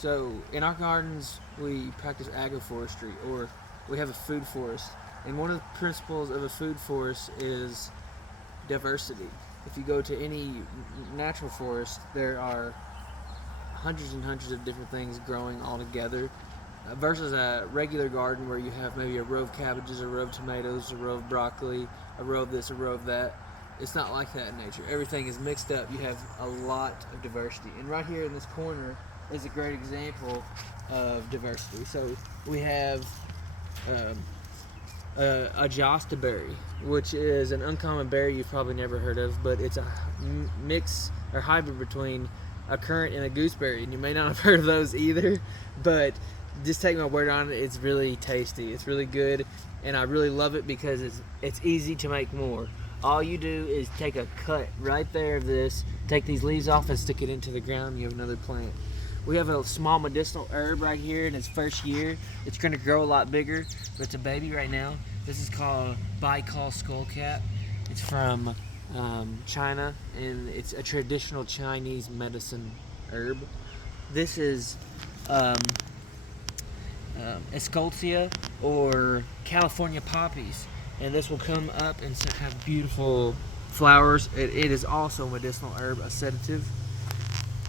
So in our gardens, we practice agroforestry, or we have a food forest. And one of the principles of a food forest is diversity. If you go to any natural forest, there are hundreds and hundreds of different things growing all together, versus a regular garden where you have maybe a row of cabbages, a row of tomatoes, a row of broccoli, a row of this, a row of that. It's not like that in nature. Everything is mixed up. You have a lot of diversity. And right here in this corner is a great example of diversity. So we have a Josta berry, which is an uncommon berry you've probably never heard of, but it's a mix or hybrid between a currant and a gooseberry, and you may not have heard of those either, but just take my word on it, it's really tasty. It's really good, and I really love it because it's easy to make more. All you do is take a cut right there of this, take these leaves off and stick it into the ground, and you have another plant. We have a small medicinal herb right here in its first year. It's going to grow a lot bigger, but it's a baby right now. This is called Baikal skullcap. It's from China, and it's a traditional Chinese medicine herb. This is Escultia or California poppies, and this will come up and have beautiful flowers. It is also a medicinal herb, a sedative.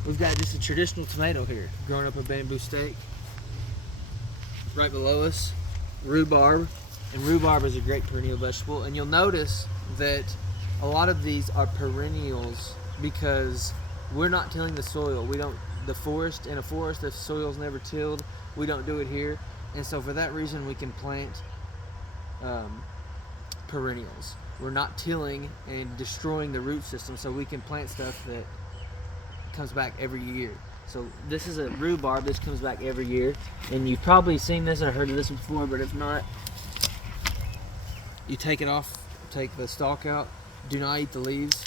We've got just a traditional tomato here, growing up a bamboo stake. Right below us, rhubarb. And rhubarb is a great perennial vegetable. And you'll notice that a lot of these are perennials because we're not tilling the soil. In a forest, if soil's never tilled, we don't do it here. And so for that reason, we can plant perennials. We're not tilling and destroying the root system, so we can plant stuff that comes back every year. So this is a rhubarb. This comes back every year, and you've probably seen this or heard of this before, but if not, you take it off, take the stalk out, do not eat the leaves.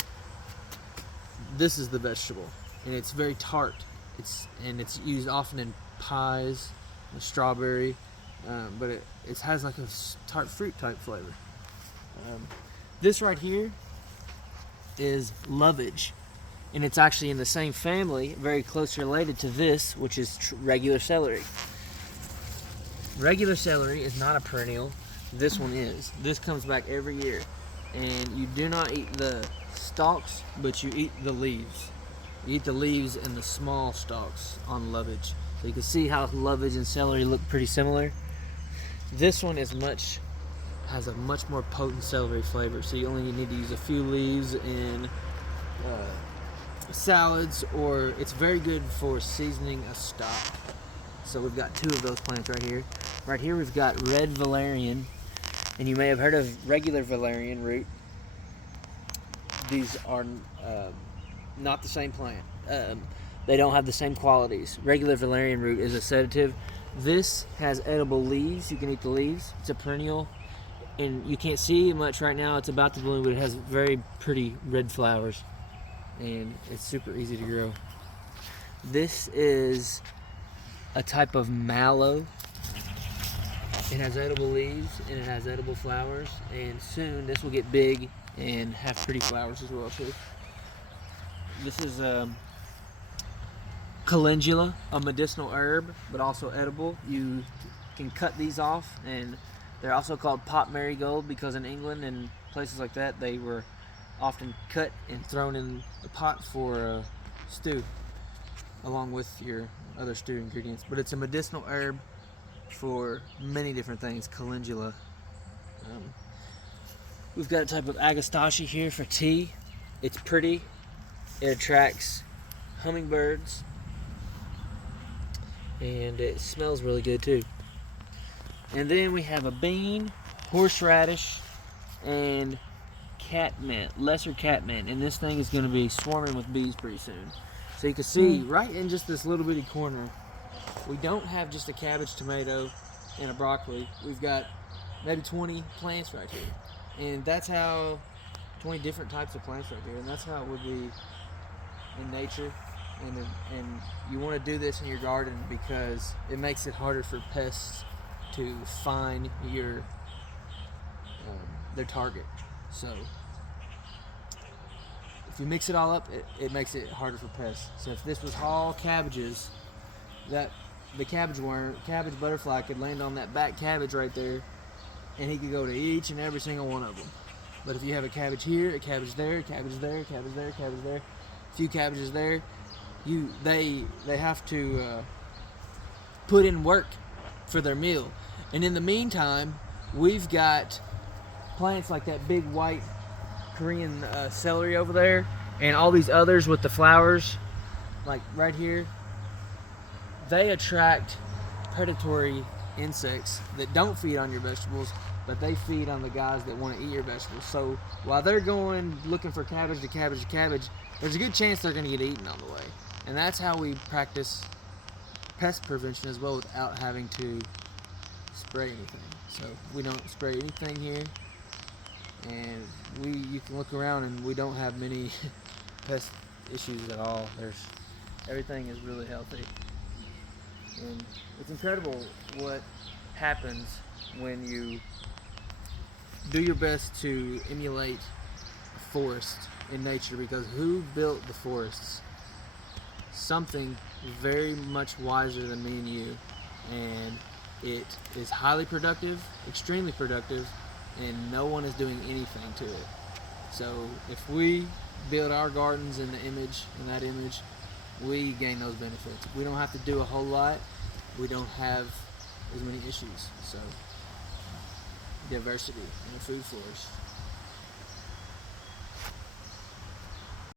This is the vegetable, and it's very tart. It's used often in pies, and strawberry, but it has like a tart fruit type flavor. This right here is lovage. And it's actually in the same family, very closely related to this, which is regular celery. Regular celery is not a perennial. This one is. This comes back every year. And you do not eat the stalks, but you eat the leaves. You eat the leaves and the small stalks on lovage. So you can see how lovage and celery look pretty similar. This one has a much more potent celery flavor. So you only need to use a few leaves in salads, or it's very good for seasoning a stock. So we've got two of those plants right here. Right here we've got red valerian, and you may have heard of regular valerian root. These are not the same plant. They don't have the same qualities. Regular valerian root is a sedative. This has edible leaves. You can eat the leaves. It's a perennial, and you can't see much right now. It's about to bloom, but it has very pretty red flowers, and it's super easy to grow. This is a type of mallow. It has edible leaves and it has edible flowers, and soon this will get big and have pretty flowers as well too. This is calendula, a medicinal herb, but also edible. You can cut these off, and they're also called pot marigold because in England and places like that, they were often cut and thrown in a pot for stew, along with your other stew ingredients. But it's a medicinal herb for many different things, calendula. We've got a type of agastache here for tea. It's pretty. It attracts hummingbirds, and it smells really good too. And then we have a bean, horseradish, and catmint, lesser catmint, and this thing is going to be swarming with bees pretty soon. So you can see right in just this little bitty corner, we don't have just a cabbage, tomato, and a broccoli. We've got maybe 20 plants right here, and that's how 20 different types of plants right here, and that's how it would be in nature. And you want to do this in your garden because it makes it harder for pests to find their target. So if you mix it all up, it makes it harder for pests. So if this was all cabbages, that the cabbage butterfly could land on that back cabbage right there, and he could go to each and every single one of them. But if you have a cabbage here, a cabbage there, a cabbage there, a cabbage there, a cabbage there, a few cabbages there, they have to put in work for their meal. And in the meantime, we've got plants like that big white Korean celery over there, and all these others with the flowers, like right here. They attract predatory insects that don't feed on your vegetables, but they feed on the guys that want to eat your vegetables. So while they're going looking for cabbage to cabbage to cabbage, there's a good chance they're going to get eaten on the way. And that's how we practice pest prevention as well, without having to spray anything. So we don't spray anything here, and you can look around and we don't have many pest issues at all. Everything is really healthy. And it's incredible what happens when you do your best to emulate a forest in nature, because who built the forests? Something very much wiser than me and you, and it is highly productive, extremely productive, and no one is doing anything to it. So if we build our gardens in that image, we gain those benefits. We don't have to do a whole lot. We don't have as many issues. So diversity in the food flourish.